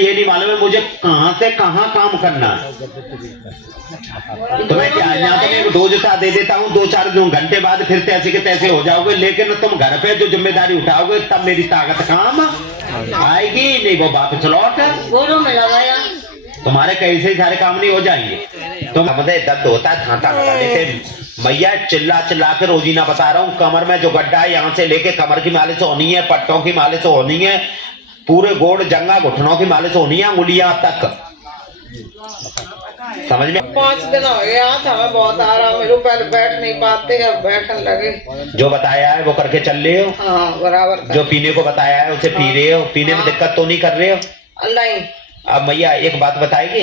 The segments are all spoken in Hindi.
ये नहीं मालूम है मुझे कहाँ से कहाँ काम करना है। तुम्हें क्या यहाँ तो मैं डोज सा दे देता हूँ, 2-4 घंटे बाद फिर तैसे के तैसे हो जाओगे, लेकिन तुम घर पे जो जिम्मेदारी उठाओगे तब मेरी ताकत काम आएगी। नहीं वो वापस लौट तुम्हारे कैसे सारे काम नहीं हो जाएंगे। तो मुझे दर्द होता है धांता लगा देते भैया, चिल्ला चिल्ला के रोजीना बता रहा हूँ। कमर में जो गड्ढा है यहाँ से लेके कमर की मालिश होनी है, पट्टों की मालिश होनी है, पूरे गोड़ जंगा घुटनों की मालिश होनी है, उंगलियां तक। समझ में? 5 दिन हो गया था, मैं बहुत आराम है, पहले बैठ नहीं पाते, अब बैठने लगे। जो बताया है वो करके चल रहे हो? हाँ बराबर। जो पीने को बताया है उसे पी रहे हो? पीने में दिक्कत तो नहीं कर रहे हो? नहीं। अब मैया एक बात बताएगी,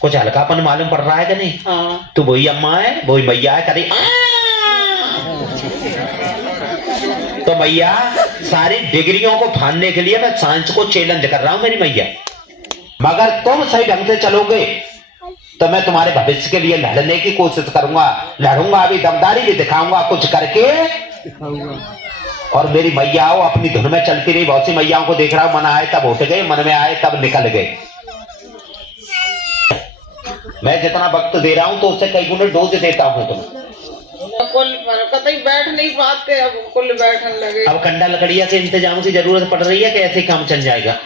कुछ हल्कापन मालूम पड़ रहा है कि नहीं? हाँ। तू वही अम्मा है वही मैया है करी। तो मैया सारी डिग्रियों को फाड़ने के लिए मैं साइंस को चैलेंज कर रहा हूं मेरी मैया, मगर तुम सही ढंग से चलोगे तो मैं तुम्हारे भविष्य के लिए लड़ने की कोशिश करूंगा, लड़ूंगा, अभी दमदारी भी दिखाऊंगा कुछ करके। और मेरी मैयाओं अपनी धुन में चलती रही, बहुत सी मैयाओं को देख रहा हूं, मन आए तब उठ गए, मन में आए तब निकल गए। मैं जितना वक्त दे रहा हूं तो उससे कई गुना डोज देता हूं तुम्हें। कुल कतई बैठ नहीं पाते, अब कुल बैठने लगे। अब कंडा लकड़िया के इंतजाम की जरूरत पड़ रही है कि ऐसे काम चल जाएगा?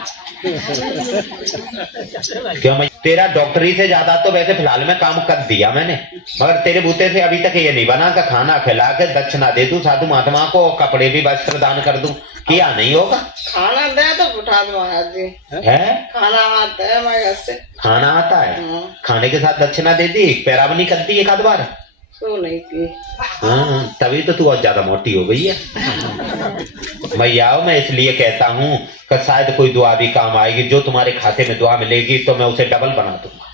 क्यों मैं तेरा डॉक्टरी से ज्यादा तो वैसे फिलहाल में काम कर दिया मैंने, मगर तेरे बूते से अभी तक ये नहीं बना कि खाना खिला के दक्षिणा दे दूं साधु महात्मा को, कपड़े भी वस्त्र दान कर दूं। किया नहीं होगा? खाना दे तो उठा दो महाराज जी। है खाना आता है हमारे घर से। खाना आता है? खाने के साथ दक्षिणा दे दी, पैरावनी कर दी एक आध बार? सो नहीं थी। हाँ, तभी तो तू और ज्यादा मोटी हो गई है। भैया मैं इसलिए कहता हूँ कि शायद कोई दुआ भी काम आएगी, जो तुम्हारे खाते में दुआ मिलेगी तो मैं उसे डबल बना दूंगा,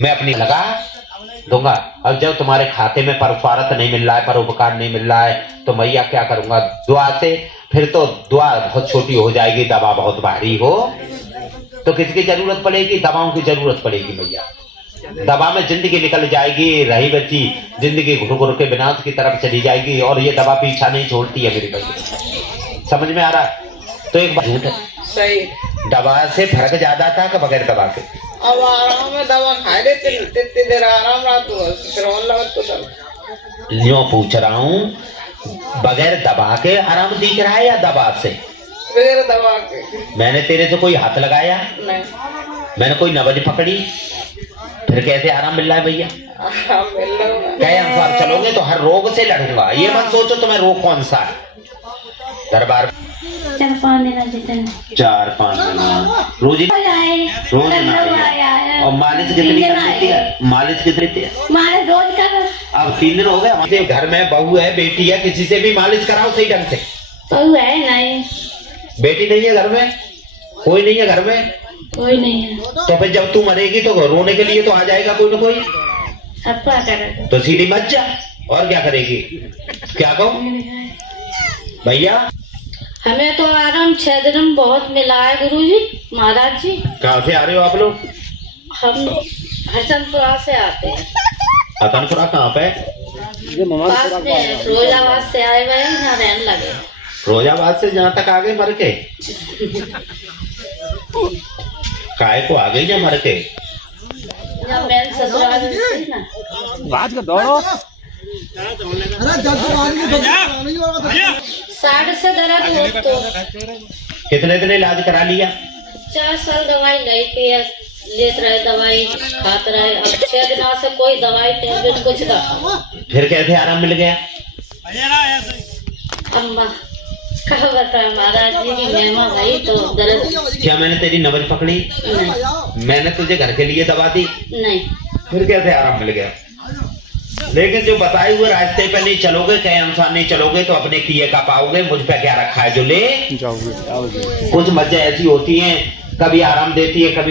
मैं अपनी लगा दूंगा। अब जब तुम्हारे खाते में परोपकार नहीं मिल रहा है, परोपकार नहीं मिल रहा है, तो मैया क्या करूंगा दुआ से, फिर तो दुआ बहुत छोटी हो जाएगी, दवा बहुत भारी हो तो किसकी जरूरत पड़ेगी? दवाओं की जरूरत पड़ेगी भैया। दवा में जिंदगी निकल जाएगी, रही बची जिंदगी घुर घुर के विनाश की तरफ चली जाएगी, और ये दवा पीछा नहीं छोड़ती है मेरी भैया। समझ में आ रहा? तो एक बात झूठ है, सही दवा से फर्क ज्यादा था कि बगैर दवा के? अब आराम में दवा खाए देते इतनी देर आराम रहा तो यूं पूछ रहा हूँ, बगैर दवा के आराम दिख रहा है या दवा से? बगैर दवा के। मैंने तेरे से कोई हाथ लगाया नहीं, मैंने कोई नब्ज पकड़ी, फिर कैसे आराम मिल रहा है भैया? कई अनुसार चलोगे तो हर रोग से लड़ूंगा, ये मत सोचो तुम्हें रोग कौन सा है। दरबार 4-5 दिन 4-5 दिन रोज रोज और मालिश कितनी करती है? मालिश कितनी है? मालिश रोज कर। अब 3 दिन हो गए, हमारे घर में बहू है बेटी है, किसी से भी मालिश कराओ सही ढंग से। बहू है नहीं, बेटी नहीं है घर में? कोई नहीं है घर में? कोई नहीं है। तो फिर जब तू मरेगी तो रोने के लिए तो आ जाएगा कोई ना कोई, अब क्या करेगा? तो सीधी मत जा, और क्या करेगी? क्या कहूँ भैया? हमें तो आराम 6 दिन में बहुत मिला है गुरुजी महाराज जी। कहाँ से आ रहे हो आप लोग? हम हसनपुरा से आते हैं। हसनपुरा कहाँ पे? पास में फिरोजाबाद से आए हुए हैं, यहाँ रहने लगे। फिरोजाबाद से जहाँ तक आ गए मर के? काय को आ गई ना मर के? मेरे ससुराल में ना बात का दौड़ो। साढ़े से दर्द हो तो कितने दिन इलाज करा लिया? 4 साल दवाई नहीं थी, लेते रहे दवाई खाते रहे, अब 6 दिनों से कोई दवाई टेबलेट कुछ ना। फिर कैसे आराम मिल गया? अम्मा कहा बताया महाराज जी की महिमा भाई, तो दर्द। क्या मैंने तेरी नब्ज पकड़ी? नहीं। मैंने तुझे घर के लिए दवा दी? नहीं। फिर कैसे आराम मिल गया? लेकिन जो बताए हुए रास्ते पे नहीं चलोगे, कई अनुसार नहीं चलोगे तो अपने किए का पाओगे। मुझ पे क्या रखा है जो ले जाओगे? कुछ मज्जा ऐसी होती है, कभी आराम देती है, कभी